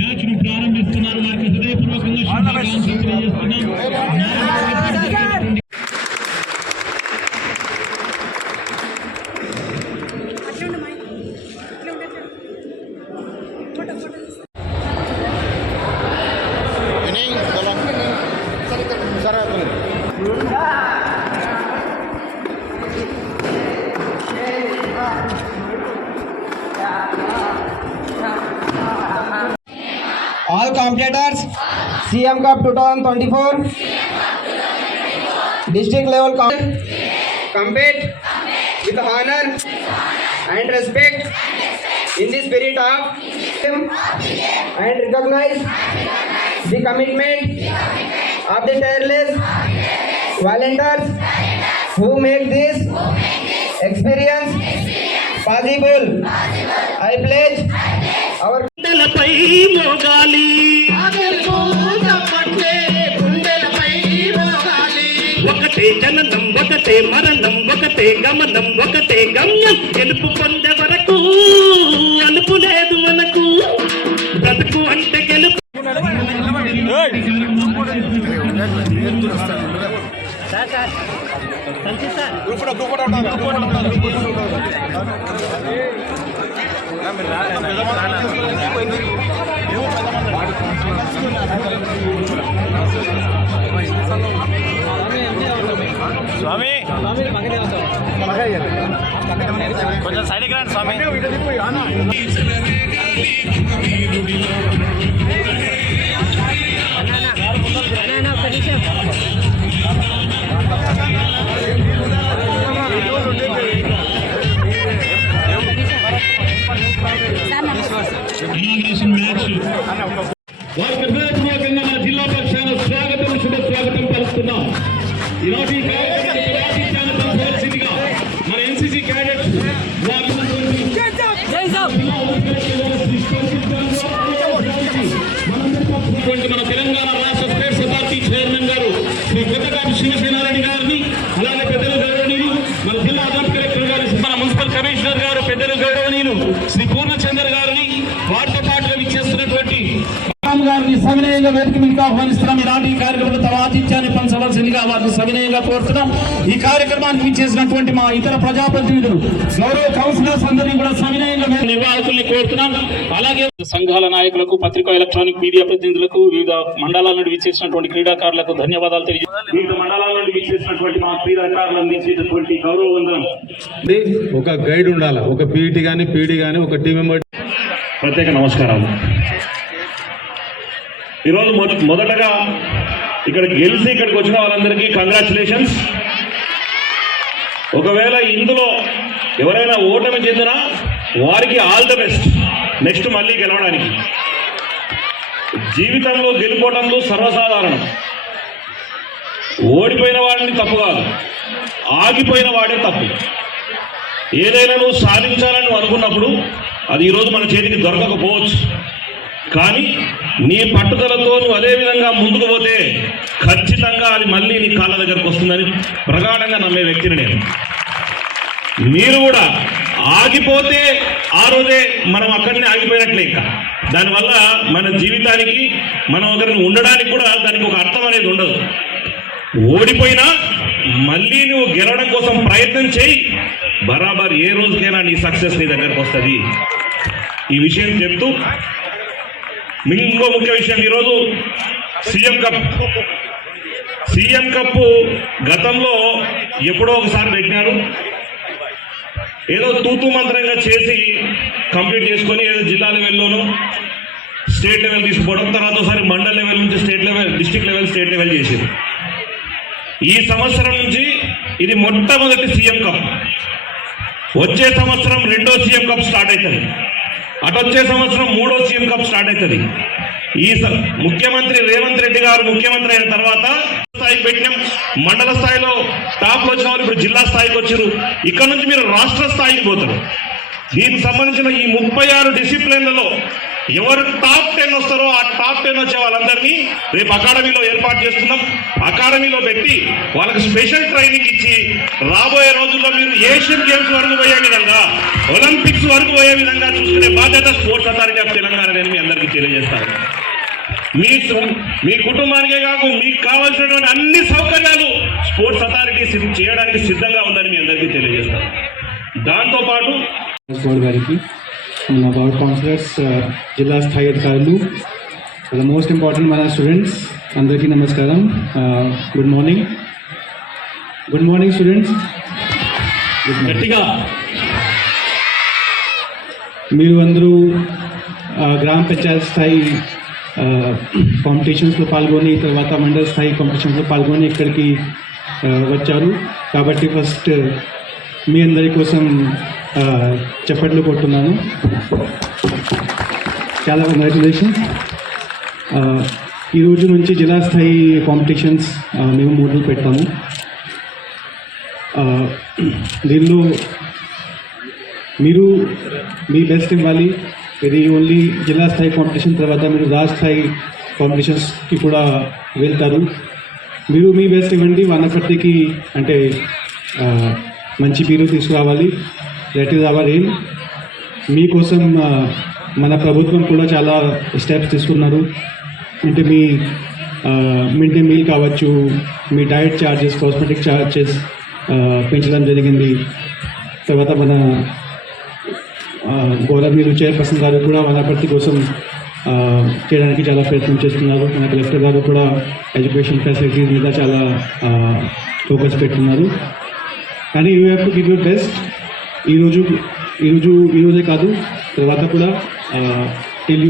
బ్యాచ్ను ప్రారంభిస్తున్నారు. వారికి హృదయపూర్వకంగా శుభాకాంక్షలు తెలియజేస్తున్నాం. All competitors CM Cup 2024 district level com- compete with honor and respect in the spirit of and recognize the commitment of the tireless volunteers who make this experience possible. I pledge our గుండెలపై మోగాలి. ఒకటే జననం ఒకటే మరణం ఒకటే గమనం ఒకటే గమ్యం. గెలుపు పొందే వరకు అలుపు లేదు మనకు. బ్రతుకు అంటే గెలుపు. స్వామి. కొంచెం సైడ్కి రండి స్వామి. వారికి హృదయపూర్వకంగా మన జిల్లా పక్షాన స్వాగతం శుభ స్వాగతం పలుకుతున్నాం. ఈనాటి మన ఎన్సీసీ క్యాడెట్స్ వారి మున్సిపల్ కమిషనర్ గారు పెద్దలు గౌరవనీయులు శ్రీ పూర్ణచంద్ర గారిని వారితో రామ్ గారిని సవినయంగా వేదిక మీదకి ఆహ్వానిస్తున్నాం. ఈనాటి ఈ కార్యక్రమంలో తమ ఆతిథ్యాన్ని పంచవలసిందిగా వారిని సవినయంగా కోరుతున్నాం. ఈ కార్యక్రమానికి ఇచ్చేసినటువంటి మా ఇతర ప్రజాప్రతినిధులు గౌరవ కౌన్సిలర్స్ అందరినీ కూడా సవినయంగా నిర్వాహకుల్ని కోరుతున్నాం. అలాగే సంఘాల నాయకులకు పత్రికా ఎలక్ట్రానిక్ మీడియా ప్రతినిధులకు వివిధ మండలాల నుండి విచ్చేసినటువంటి క్రీడాకారులకు ధన్యవాదాలు తెలియజేస్తున్నాం వివిధ మండలాల నుండి విచ్చేసినటువంటి మా క్రీడాకారులు అందించేటటువంటి గౌరవ వందనం. ఒక గైడ్ ఉండాలి? ఒక పీఈటీ కానీ పీడీ కానీ ఒక టీం మెంబర్ ప్రత్యేక నమస్కారాలు. ఈరోజు మొద మొదటగా ఇక్కడ గెలిచి ఇక్కడికి వచ్చిన వాళ్ళందరికీ కంగ్రాచులేషన్స్ ఒకవేళ ఇందులో ఎవరైనా ఓటమి చెందినా వారికి ఆల్ ద బెస్ట్ నెక్స్ట్ మళ్ళీ గెలవడానికి. జీవితంలో గెలుపోవడంలో సర్వసాధారణం. ఓడిపోయిన వాడిని తప్పు కాదు. ఆగిపోయిన వాడే తప్పు. ఏదైనా నువ్వు సాధించాలని నువ్వు అనుకున్నప్పుడు అది ఈరోజు మన చేతికి దొరకకపోవచ్చు. కానీ నీ పట్టుదలతో నువ్వు అదే విధంగా ముందుకు పోతే ఖచ్చితంగా అది మళ్ళీ నీ కాళ్ళ దగ్గరకు వస్తుందని ప్రగాఢంగా నమ్మే వ్యక్తిని నేను. మీరు కూడా ఆగిపోతే ఆ రోజే మనం అక్కడనే ఆగిపోయినట్లే ఇంకా. దానివల్ల మన జీవితానికి మనం ఒకరిని ఉండడానికి కూడా దానికి ఒక అర్థం అనేది ఉండదు. ఓడిపోయినా మళ్ళీ నువ్వు గెలవడం కోసం ప్రయత్నం చేయి. బరాబర్ ఏ రోజుకైనా నీ సక్సెస్ నీ దగ్గరకు వస్తుంది. ఈ విషయం చెప్తూ మీ ఇంకో ముఖ్య విషయం ఈరోజు సీఎం కప్. సీఎం కప్ గతంలో ఎప్పుడో ఒకసారి పెట్టినారు ఏదో తూతు మంత్రంగా చేసి కంప్లీట్ చేసుకొని ఏదో జిల్లా లెవెల్లోనూ స్టేట్ లెవెల్ తీసుకోవడం తర్వాత ఒకసారి మండల్ లెవెల్ నుంచి state level district level state level చేసింది. ఈ సంవత్సరం నుంచి ఇది మొట్టమొదటి సీఎం కప్. వచ్చే సంవత్సరం రెండో సీఎం కప్ స్టార్ట్ అవుతుంది. అటు వచ్చే సంవత్సరం మూడో సీఎం కప్ స్టార్ట్ అవుతుంది. ఈ స- ముఖ్యమంత్రి రేవంత్ రెడ్డి గారు ముఖ్యమంత్రి అయిన తర్వాత స్థాయికి పెట్టినాం. మండల స్థాయిలో టాప్ వచ్చిన వాళ్ళు ఇప్పుడు జిల్లా స్థాయికి వచ్చారు. ఇక్కడ నుంచి మీరు రాష్ట్ర స్థాయికి పోతారు. దీనికి సంబంధించిన ఈ ముప్పై ఆరు డిసిప్లిన్లలో ఎవరు టాప్ టెన్ వస్తారో ఆ టాప్ టెన్ వచ్చే వాళ్ళందరినీ రేపు అకాడమీలో ఏర్పాటు చేస్తున్నాం. అకాడమీలో పెట్టి వాళ్ళకి స్పెషల్ ట్రైనింగ్ ఇచ్చి రాబోయే రోజుల్లో మీరు ఏషియన్ గేమ్స్ వరకు పోయే విధంగా ఒలింపిక్స్ వరకు పోయే విధంగా చూసుకునే బాధ్యత స్పోర్ట్స్ అథారిటీ ఆఫ్ తెలంగాణ నేను మీ అందరికీ తెలియజేస్తాను. మీ మీ కుటుంబానికే కాకు మీకు కావాల్సినటువంటి అన్ని సౌకర్యాలు స్పోర్ట్స్ అథారిటీ చేయడానికి సిద్ధంగా ఉందని మీ అందరికీ తెలియజేస్తాను. దాంతోపాటు గారికి మన బౌడ్ కౌన్సిలర్స్ జిల్లా స్థాయి అధికారులు ద మోస్ట్ ఇంపార్టెంట్ మన స్టూడెంట్స్ అందరికీ నమస్కారం. Good morning good morning students గట్టిగా. మీరు అందరూ గ్రామ పంచాయత్ స్థాయి కాంపిటీషన్స్లో పాల్గొని తర్వాత మండల స్థాయి కాంపిటీషన్స్లో పాల్గొని ఇక్కడికి వచ్చారు. కాబట్టి ఫస్ట్ మీ అందరి కోసం చప్పట్లు కొట్టున్నాను చాలా కంగ్రాచులేషన్స్ ఈ రోజు నుంచి జిల్లా స్థాయి కాంపిటీషన్స్ మేము మొదలు పెట్టాము దీనిలో మీరు మీ బెస్ట్ ఇవ్వాలి. ఇది ఓన్లీ జిల్లా స్థాయి కాంపిటీషన్ తర్వాత మీరు రాష్ట్ర స్థాయి కాంపిటీషన్స్కి కూడా వెళ్తారు. మీరు మీ బెస్ట్ ఇవ్వండి. వనపర్తికి అంటే మంచి పేరు తీసుకురావాలి. దట్ ఈస్ అవర్ ఎయిమ్ మీకోసం మన ప్రభుత్వం కూడా చాలా స్టెప్స్ తీసుకున్నారు. అంటే మీ మిడ్ డే మీల్ కావచ్చు మీ డైట్ ఛార్జెస్ కాస్మెటిక్ ఛార్జెస్ పెంచడం జరిగింది. తర్వాత మన ఆ, గౌరవ్ మీరు చైర్పర్సన్ గారు కూడా వనపర్తి కోసం చేయడానికి చాలా ప్రయత్నం చేస్తున్నారు. మన కలెక్టర్ గారు కూడా ఎడ్యుకేషన్ ఫెసిలిటీస్ మీద చాలా ఫోకస్ పెట్టున్నారు. కానీ you have to give you best ఈరోజు ఈరోజు ఈరోజే కాదు తర్వాత కూడా టిల్